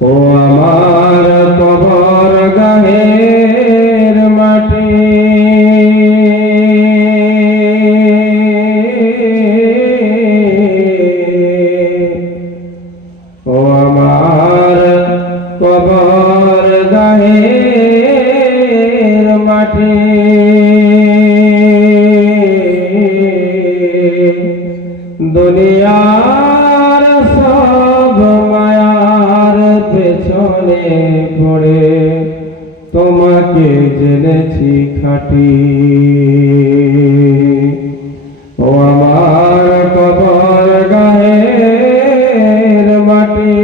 ও আমার কবর গাহের মাটি ও আমার কবর গাহের মাটি দুনিয়ার সব পেছনে পড়ে, তোমাকে জেনেছি খাটি। ও আমার কবর গায়ের মাটি,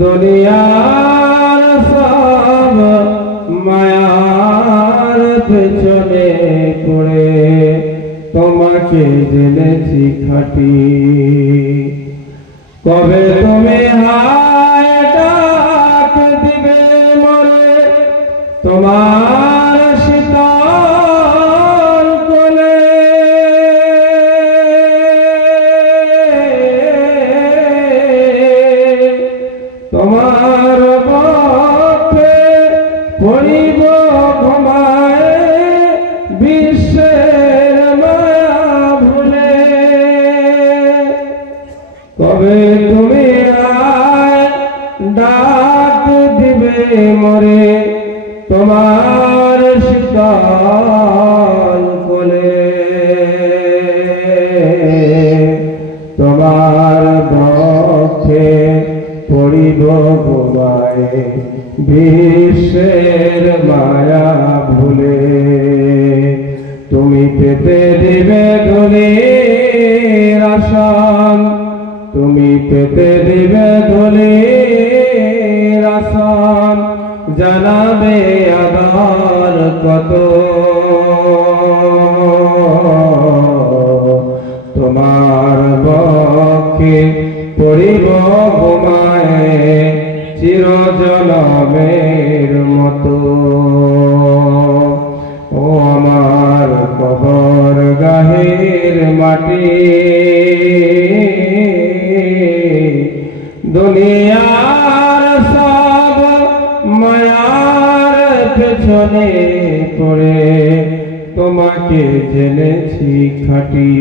দুনিয়ার সব মায়ার পেছনে পড়ে, তোমাকে জেনেছি খাটি। কবে তুমি হায় ডাক দিবে মরে তোমার শীতল কোলে। তোমার কবে তুমি ডাক দিবে মরে তোমার শীতল কোলে। তোমার বক্ষে পড়িব গোবায় বিশ্বের মায়া ভুলে। তুমি পেতে দিবে ধনির আসাম তুমি পেতে দিবে ধনির আসাম জানাবে আবার কত। তোমার বক্ষে পড়িব ঘুমায় চিরজনমের মতো। ও আমার কবর গাহের মাটি। দুনিয়ার সব মায়ার পেছনে পড়ে। তোমাকে জেনেছি খাটি।